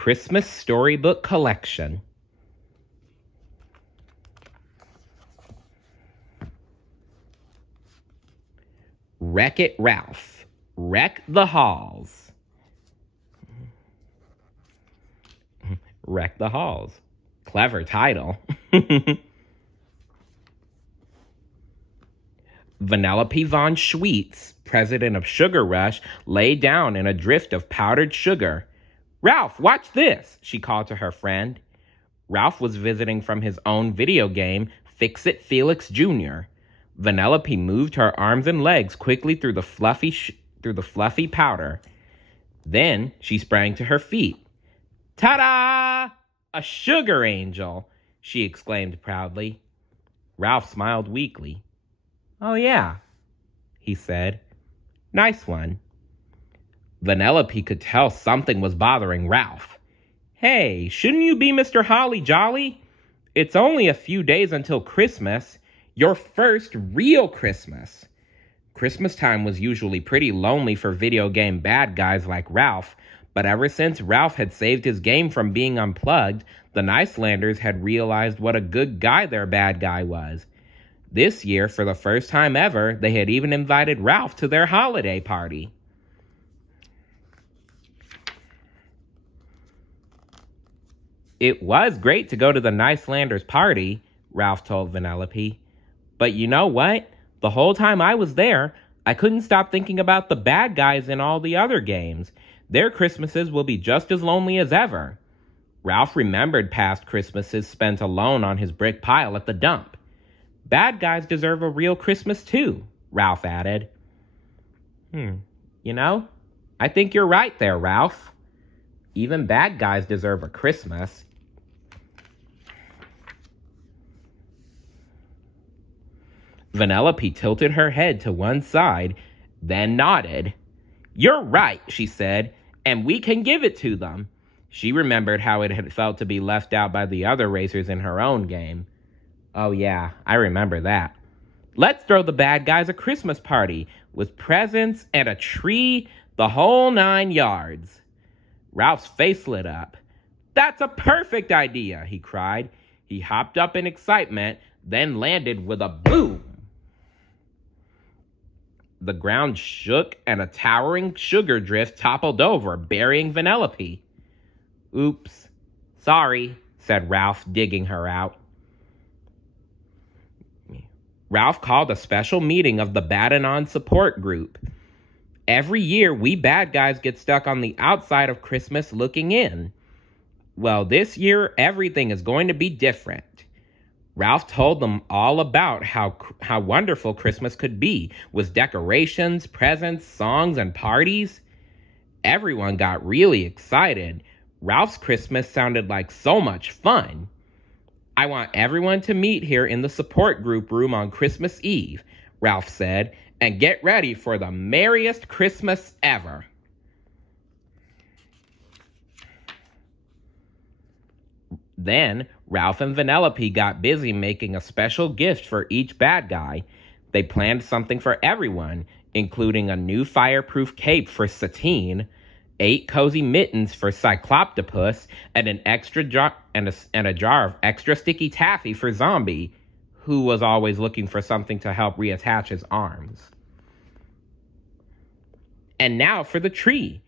Christmas Storybook Collection. Wreck-It Ralph. Wreck the Halls. Wreck the Halls. Clever title. Vanellope von Schweetz, president of Sugar Rush, lay down in a drift of powdered sugar. "Ralph, watch this," she called to her friend. Ralph was visiting from his own video game, Fix-It Felix Jr. Vanellope moved her arms and legs quickly through the fluffy powder. Then she sprang to her feet. "Ta-da! A sugar angel!" she exclaimed proudly. Ralph smiled weakly. "Oh, yeah," he said. "Nice one." Vanellope could tell something was bothering Ralph. "Hey, shouldn't you be Mr. Holly Jolly? It's only a few days until Christmas, your first real Christmas." Christmas time was usually pretty lonely for video game bad guys like Ralph, but ever since Ralph had saved his game from being unplugged, the Nicelanders had realized what a good guy their bad guy was. This year, for the first time ever, they had even invited Ralph to their holiday party. "It was great to go to the Nicelanders' party," Ralph told Vanellope. "But you know what? The whole time I was there, I couldn't stop thinking about the bad guys in all the other games. Their Christmases will be just as lonely as ever." Ralph remembered past Christmases spent alone on his brick pile at the dump. "Bad guys deserve a real Christmas too," Ralph added. You know, I think you're right there, Ralph. Even bad guys deserve a Christmas. Vanellope tilted her head to one side, then nodded. "You're right," she said, "and we can give it to them." She remembered how it had felt to be left out by the other racers in her own game. "Oh yeah, I remember that. Let's throw the bad guys a Christmas party with presents and a tree, the whole 9 yards. Ralph's face lit up. "That's a perfect idea," he cried. He hopped up in excitement, then landed with a boom. The ground shook and a towering sugar drift toppled over, burying Vanellope. "Oops. Sorry," said Ralph, digging her out. Ralph called a special meeting of the Badanon support group. "Every year, we bad guys get stuck on the outside of Christmas looking in. Well, this year, everything is going to be different." Ralph told them all about how wonderful Christmas could be, with decorations, presents, songs, and parties. Everyone got really excited. Ralph's Christmas sounded like so much fun. "I want everyone to meet here in the support group room on Christmas Eve," Ralph said, "and get ready for the merriest Christmas ever." Then, Ralph and Vanellope got busy making a special gift for each bad guy. They planned something for everyone, including a new fireproof cape for Satine, 8 cozy mittens for Cycloptopus, and an extra jar and a jar of extra sticky taffy for Zombie, who was always looking for something to help reattach his arms. "And now for the tree,"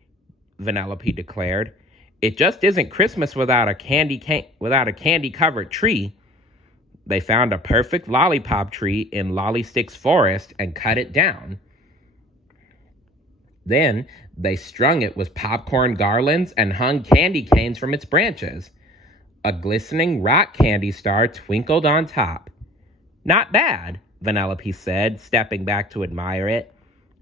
Vanellope declared. "It just isn't Christmas without a candy-covered tree." They found a perfect lollipop tree in Lollystick's forest and cut it down. Then they strung it with popcorn garlands and hung candy canes from its branches. A glistening rock candy star twinkled on top. "Not bad," Vanellope said, stepping back to admire it.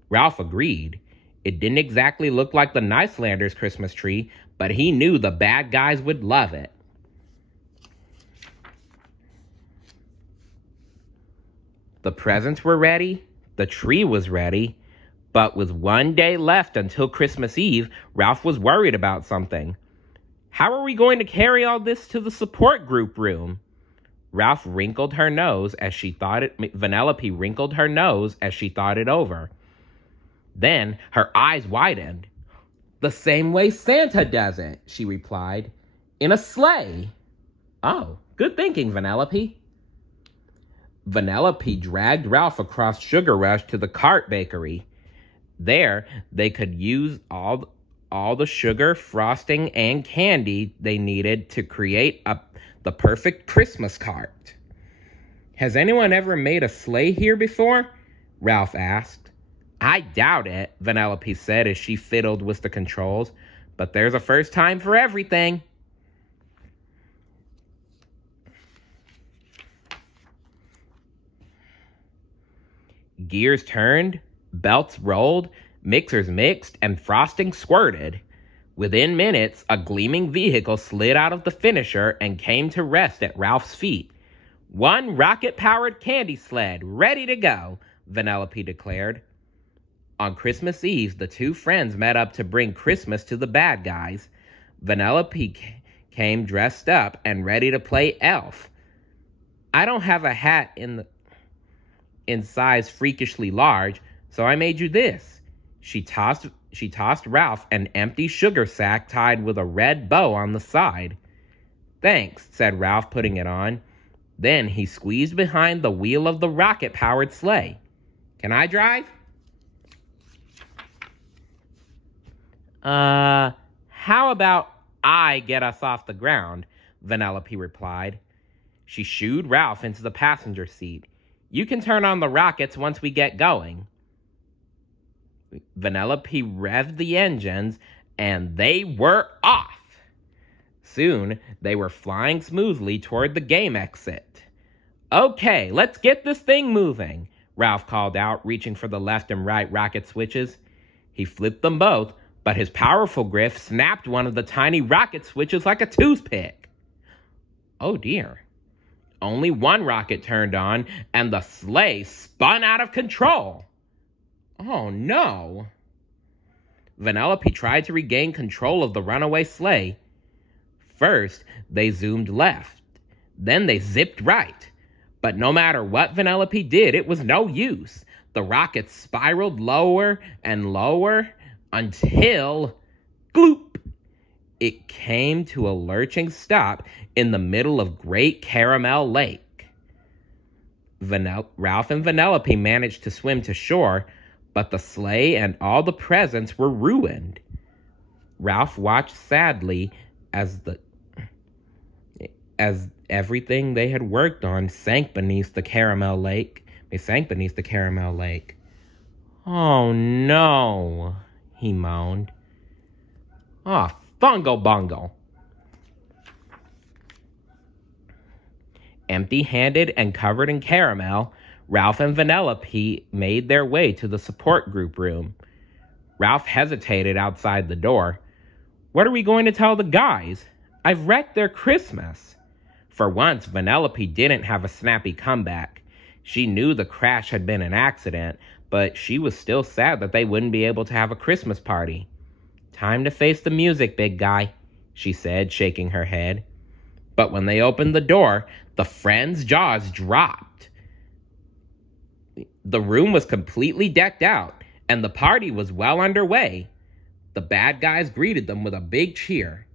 Ralph agreed. It didn't exactly look like the Nicelanders' Christmas tree, but he knew the bad guys would love it. The presents were ready, the tree was ready, but with 1 day left until Christmas Eve, Ralph was worried about something. "How are we going to carry all this to the support group room?" Vanellope wrinkled her nose as she thought it over. Then her eyes widened. The same way Santa does it, she replied. In a sleigh. Oh, good thinking, Vanellope. Vanellope dragged Ralph across Sugar Rush to the cart bakery. There, they could use all the sugar, frosting, and candy they needed to create the perfect Christmas cart. Has anyone ever made a sleigh here before? Ralph asked. I doubt it, Vanellope said as she fiddled with the controls, but there's a first time for everything. Gears turned, belts rolled, mixers mixed, and frosting squirted. Within minutes, a gleaming vehicle slid out of the finisher and came to rest at Ralph's feet. One rocket-powered candy sled, ready to go, Vanellope declared. On Christmas Eve, the two friends met up to bring Christmas to the bad guys. Vanellope came dressed up and ready to play elf. I don't have a hat in size freakishly large, so I made you this. She tossed Ralph an empty sugar sack tied with a red bow on the side. Thanks, said Ralph, putting it on. Then he squeezed behind the wheel of the rocket-powered sleigh. Can I drive? How about I get us off the ground? Vanellope replied. She shooed Ralph into the passenger seat. You can turn on the rockets once we get going. Vanellope revved the engines, and they were off. Soon, they were flying smoothly toward the game exit. Okay, let's get this thing moving, Ralph called out, reaching for the left and right rocket switches. He flipped them both, but his powerful grip snapped one of the tiny rocket switches like a toothpick. Oh dear. Only one rocket turned on, and the sleigh spun out of control. Oh no. Vanellope tried to regain control of the runaway sleigh. First, they zoomed left. Then they zipped right. But no matter what Vanellope did, it was no use. The rocket spiraled lower and lower until, gloop, it came to a lurching stop in the middle of Great Caramel Lake. Ralph and Vanellope managed to swim to shore, but the sleigh and all the presents were ruined. Ralph watched sadly as everything they had worked on sank beneath the caramel lake. Oh no, he moaned. Oh, fungo bungo. Empty-handed and covered in caramel, Ralph and Vanellope made their way to the support group room. Ralph hesitated outside the door. What are we going to tell the guys? I've wrecked their Christmas. For once, Vanellope didn't have a snappy comeback. She knew the crash had been an accident, but she was still sad that they wouldn't be able to have a Christmas party. Time to face the music, big guy, she said, shaking her head. But when they opened the door, the friends' jaws dropped. The room was completely decked out, and the party was well underway. The bad guys greeted them with a big cheer.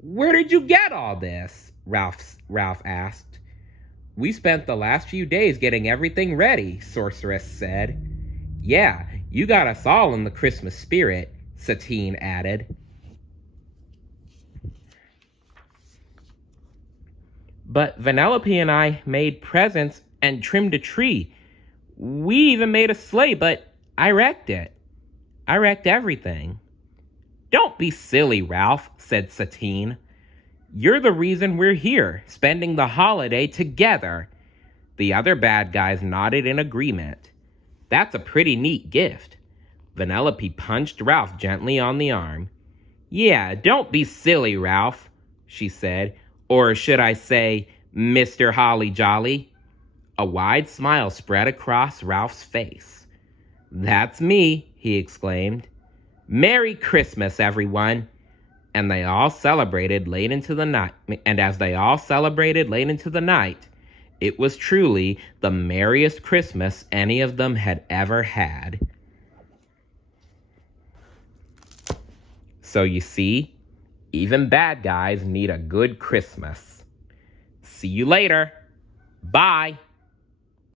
Where did you get all this? Ralph asked. We spent the last few days getting everything ready, Sorceress said. Yeah, you got us all in the Christmas spirit, Satine added. But Vanellope and I made presents and trimmed a tree. We even made a sleigh, but I wrecked it. I wrecked everything. Don't be silly, Ralph, said Satine. You're the reason we're here, spending the holiday together. The other bad guys nodded in agreement. That's a pretty neat gift. Vanellope punched Ralph gently on the arm. Yeah, don't be silly, Ralph, she said. Or should I say, Mr. Holly Jolly? A wide smile spread across Ralph's face. That's me, he exclaimed. Merry Christmas, everyone. And they all celebrated late into the night. And as they all celebrated late into the night, it was truly the merriest Christmas any of them had ever had. So you see, even bad guys need a good Christmas. See you later. Bye.